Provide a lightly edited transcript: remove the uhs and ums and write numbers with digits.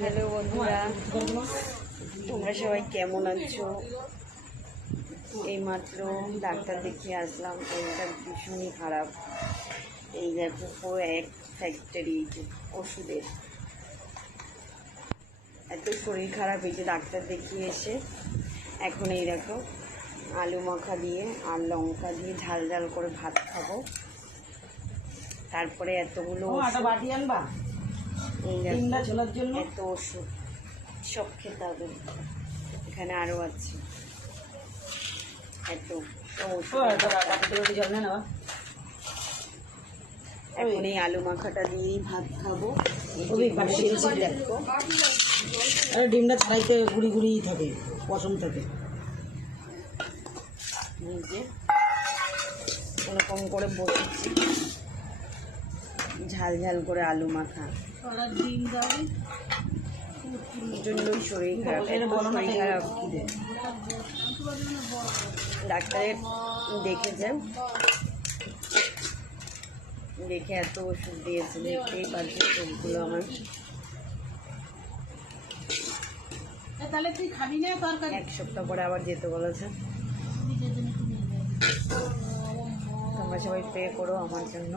Hello বন্ধুরা, তোমরা সবাই কেমন আছো? এইমাত্র ডাক্তার দেখিয়ে আসলাম। শরীরটা ভীষণই খারাপ। এই দেখো পুরো এক ফ্যাক্টরি ওষুধের। এত শরীর খারাপ হয়েছে ডাক্তার দেখিয়ে এসে। এখন এই দেখো আলু মাখা দিয়ে আর লঙ্কা দিয়ে ঝাল ঝাল করে ভাত খাবো। তারপরে এতগুলো এই জন্য এত ওষুধ সব খেতে হবে। এখানে আরও আছে এত এখন এই আলু মাখাটা দিয়েই ভাত খাবো। ডিমটা ছাড়াইতে গুড়ি গুড়ি থাকে, পশম থাকে। নিজে কোনোরকম করে বসেছি ঝাল ঝাল করে আলু মাখা। এই জন্যই শরীর খারাপ, এত শরীর খারাপ। ডাক্তারের দেখেছেন, দেখে এত ওষুধ দিয়েছে, দেখতেই পাচ্ছি চোখগুলো আমার। এক সপ্তাহ পরে আবার যেতে বলেছে। তোমরা সবাই প্রে করো আমার জন্য।